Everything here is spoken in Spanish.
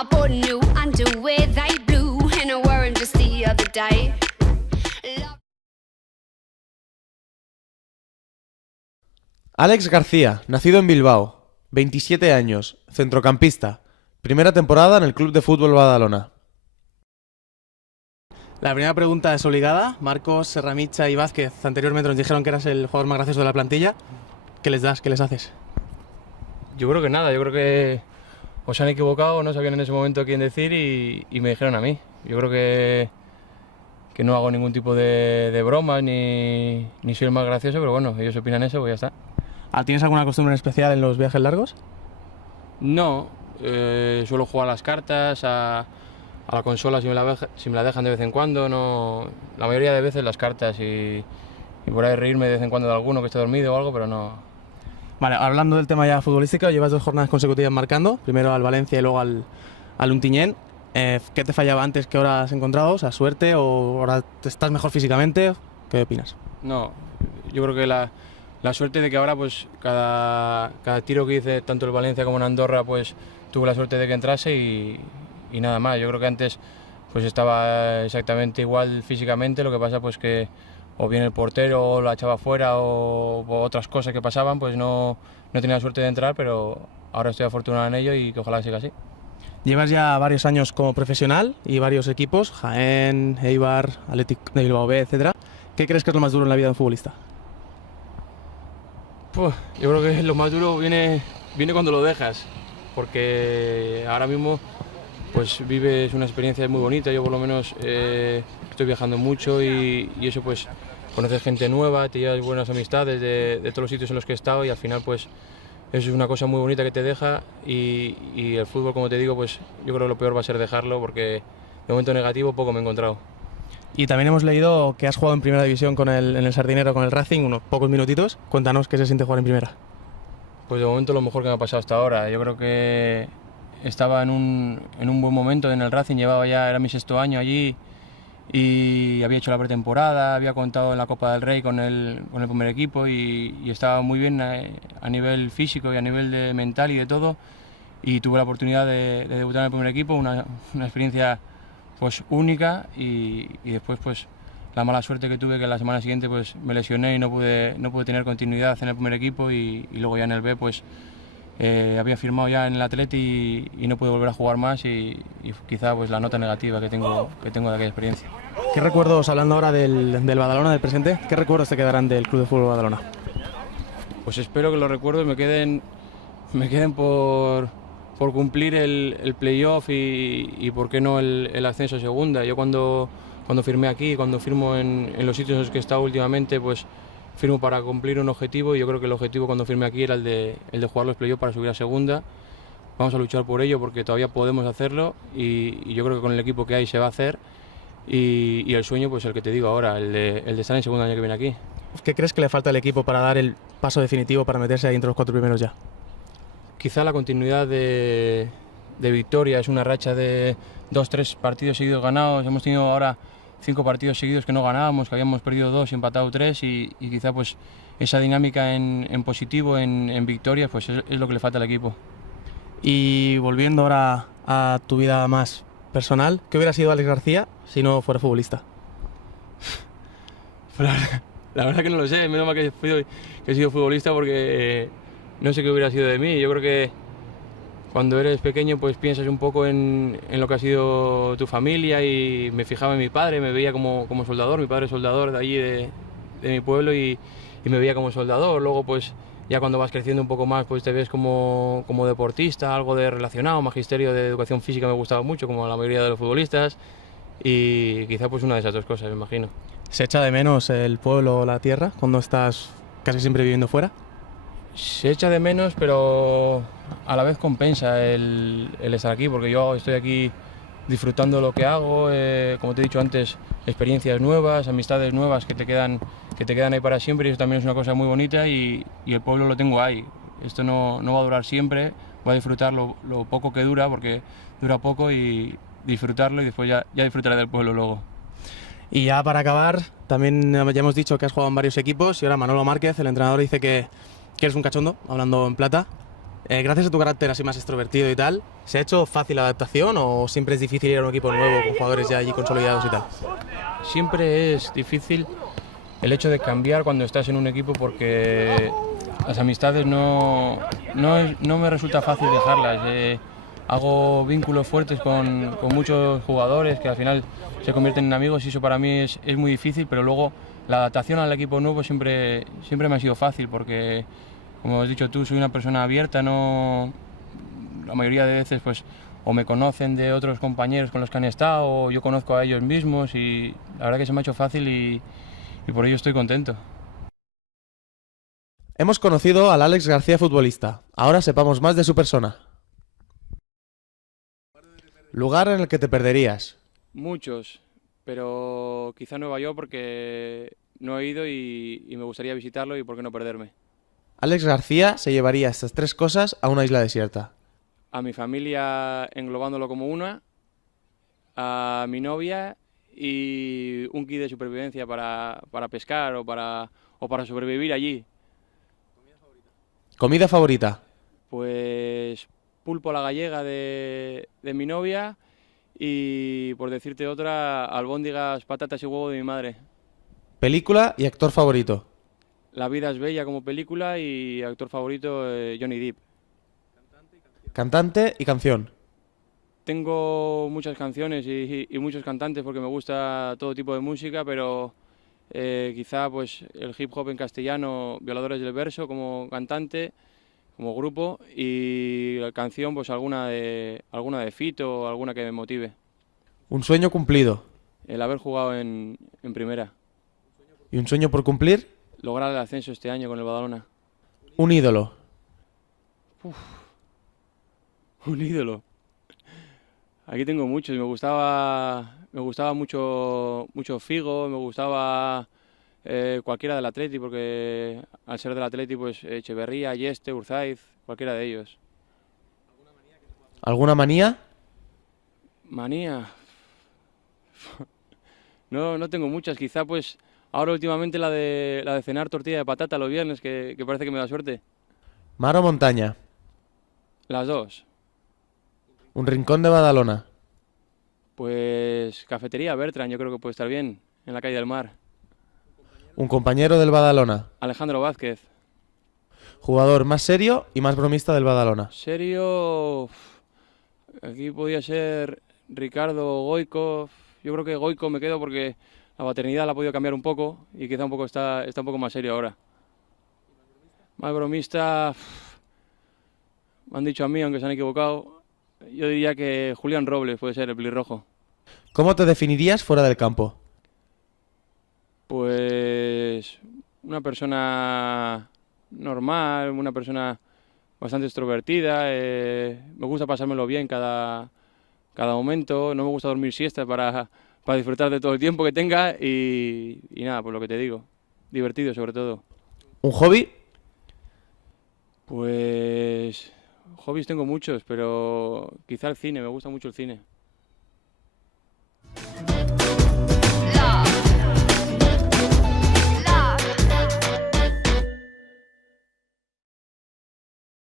I bought new underwear, they blue, and I wore 'em just the other day. Alex García, nacido en Bilbao, 27 años, centrocampista, primera temporada en el Club de Fútbol Badalona. La primera pregunta es obligada. Marcos, Serramicha y Vázquez anteriormente nos dijeron que eras el jugador más gracioso de la plantilla. ¿Qué les das? ¿Qué les haces? Yo creo que nada, yo creo que o se han equivocado, no sabían en ese momento quién decir y me dijeron a mí. Yo creo que no hago ningún tipo de broma ni soy el más gracioso, pero bueno, ellos opinan eso, pues ya está. ¿Tienes alguna costumbre en especial en los viajes largos? No, suelo jugar a las cartas, a la consola si me la dejan de vez en cuando, no, la mayoría de veces las cartas y por ahí reírme de vez en cuando de alguno que esté dormido o algo, pero no. Vale, hablando del tema ya futbolístico, llevas 2 jornadas consecutivas marcando, primero al Valencia y luego al Ontinyent. ¿Qué te fallaba antes? ¿Qué hora has encontrado? O sea, ¿suerte o ahora estás mejor físicamente? ¿Qué opinas? No, yo creo que la suerte de que ahora pues cada tiro que hice tanto en Valencia como en Andorra pues tuve la suerte de que entrase y nada más. Yo creo que antes pues estaba exactamente igual físicamente, lo que pasa pues que o bien el portero la echaba fuera o otras cosas que pasaban, pues no tenía la suerte de entrar, pero ahora estoy afortunado en ello y que ojalá siga así. Llevas ya varios años como profesional y varios equipos, Jaén, Eibar, Athletic de Bilbao B, etc. ¿Qué crees que es lo más duro en la vida de un futbolista? Pues, yo creo que lo más duro viene cuando lo dejas, porque ahora mismo pues vives una experiencia muy bonita. Yo por lo menos estoy viajando mucho y eso pues conoces gente nueva, te llevas buenas amistades de todos los sitios en los que he estado y al final pues eso es una cosa muy bonita que te deja y el fútbol, como te digo, pues yo creo que lo peor va a ser dejarlo porque de momento negativo poco me he encontrado. Y también hemos leído que has jugado en primera división en el Sardinero con el Racing, unos pocos minutitos. Cuéntanos qué se siente jugar en primera. Pues de momento lo mejor que me ha pasado hasta ahora. Yo creo que estaba en un buen momento en el Racing, era mi 6º año allí y había hecho la pretemporada, había contado en la Copa del Rey con el primer equipo y estaba muy bien a nivel físico y a nivel mental y de todo, y tuve la oportunidad de debutar en el primer equipo, una experiencia pues única y después pues la mala suerte que tuve que la semana siguiente pues me lesioné y no pude tener continuidad en el primer equipo y luego ya en el B pues había firmado ya en el Atleti y no pude volver a jugar más y quizá pues la nota negativa que tengo de aquella experiencia. ¿Qué recuerdos, hablando ahora del Badalona, del presente, qué recuerdos te quedarán del Club de Fútbol Badalona? Pues espero que los recuerdos me queden por cumplir el playoff y por qué no el ascenso a segunda. Yo cuando firmé aquí, cuando firmo en los sitios en los que he estado últimamente, pues firmo para cumplir un objetivo y yo creo que el objetivo cuando firmé aquí era el de jugar los playoffs para subir a segunda. Vamos a luchar por ello porque todavía podemos hacerlo y yo creo que con el equipo que hay se va a hacer y el sueño pues el que te digo ahora, el de estar en segunda año que viene aquí. ¿Qué crees que le falta al equipo para dar el paso definitivo para meterse ahí entre los 4 primeros ya? Quizá la continuidad de victoria, es una racha de 2-3 partidos seguidos ganados. Hemos tenido ahora 5 partidos seguidos que no ganábamos, que habíamos perdido 2 y empatado 3 y quizá pues esa dinámica en positivo, en victorias, pues es lo que le falta al equipo. Y volviendo ahora a tu vida más personal, ¿qué hubiera sido Alex García si no fuera futbolista? La verdad que no lo sé, menos mal que he sido futbolista porque no sé qué hubiera sido de mí. Yo creo que cuando eres pequeño pues piensas un poco en lo que ha sido tu familia y me fijaba en mi padre, me veía como soldador, mi padre es soldador de allí de mi pueblo y me veía como soldador. Luego pues ya cuando vas creciendo un poco más pues te ves como deportista, algo de relacionado, magisterio de educación física me gustaba mucho como a la mayoría de los futbolistas y quizá pues una de esas dos cosas, me imagino. ¿Se echa de menos el pueblo o la tierra cuando estás casi siempre viviendo fuera? Se echa de menos, pero a la vez compensa el estar aquí, porque yo estoy aquí disfrutando lo que hago, como te he dicho antes, experiencias nuevas, amistades nuevas que te quedan ahí para siempre y eso también es una cosa muy bonita y el pueblo lo tengo ahí. Esto no va a durar siempre, voy a disfrutar lo poco que dura, porque dura poco y disfrutarlo y después ya disfrutaré del pueblo luego. Y ya para acabar, también ya hemos dicho que has jugado en varios equipos y ahora Manolo Márquez, el entrenador, dice que eres un cachondo, hablando en plata. Gracias a tu carácter así más extrovertido y tal, ¿se ha hecho fácil la adaptación o siempre es difícil ir a un equipo nuevo con jugadores ya allí consolidados y tal? Siempre es difícil el hecho de cambiar cuando estás en un equipo porque las amistades no me resulta fácil dejarlas. Hago vínculos fuertes con muchos jugadores que al final se convierten en amigos y eso para mí es muy difícil, pero luego la adaptación al equipo nuevo siempre me ha sido fácil porque, como has dicho tú, soy una persona abierta, la mayoría de veces pues o me conocen de otros compañeros con los que han estado o yo conozco a ellos mismos y la verdad que se me ha hecho fácil y por ello estoy contento. Hemos conocido al Alex García futbolista. Ahora sepamos más de su persona. Lugar en el que te perderías. Muchos, pero quizá Nueva York porque no he ido y me gustaría visitarlo y por qué no perderme. Alex García se llevaría estas 3 cosas a una isla desierta. A mi familia englobándolo como una, a mi novia y un kit de supervivencia para pescar o para sobrevivir allí. ¿Comida favorita? Pues pulpo a la gallega de mi novia y, por decirte otra, albóndigas, patatas y huevo de mi madre. ¿Película y actor favorito? La vida es bella como película y actor favorito Johnny Depp. Cantante y canción. Tengo muchas canciones y muchos cantantes porque me gusta todo tipo de música, pero quizá pues el hip hop en castellano, Violadores del Verso como cantante, como grupo, y la canción pues alguna de Fito o alguna que me motive. Un sueño cumplido. El haber jugado en primera, ¿Y un sueño por cumplir? lograr el ascenso este año con el Badalona. Un ídolo. Un ídolo. Aquí tengo muchos, me gustaba mucho Figo, me gustaba cualquiera del Atleti, porque al ser del Atleti, pues Echeverría, Yeste, Urzaiz, cualquiera de ellos. ¿Alguna manía? Manía. No tengo muchas, quizá pues ahora últimamente la de cenar tortilla de patata los viernes, que parece que me da suerte. ¿Mar o montaña? Las dos. Un rincón de Badalona. Pues Cafetería Bertran, yo creo que puede estar bien, en la calle del Mar. Un compañero del Badalona. Alejandro Vázquez. Jugador más serio y más bromista del Badalona. Serio, aquí podía ser Ricardo, Goico. Yo creo que Goico me quedo porque la paternidad la ha podido cambiar un poco y quizá un poco está un poco más serio ahora. Más bromista, me han dicho a mí, aunque se han equivocado. Yo diría que Julián Robles puede ser el pelirrojo. ¿Cómo te definirías fuera del campo? Pues una persona normal, una persona bastante extrovertida. Me gusta pasármelo bien cada momento. No me gusta dormir siestas para disfrutar de todo el tiempo que tenga y nada, pues lo que te digo. Divertido sobre todo. ¿Un hobby? Pues hobbies tengo muchos, pero quizá el cine, me gusta mucho el cine.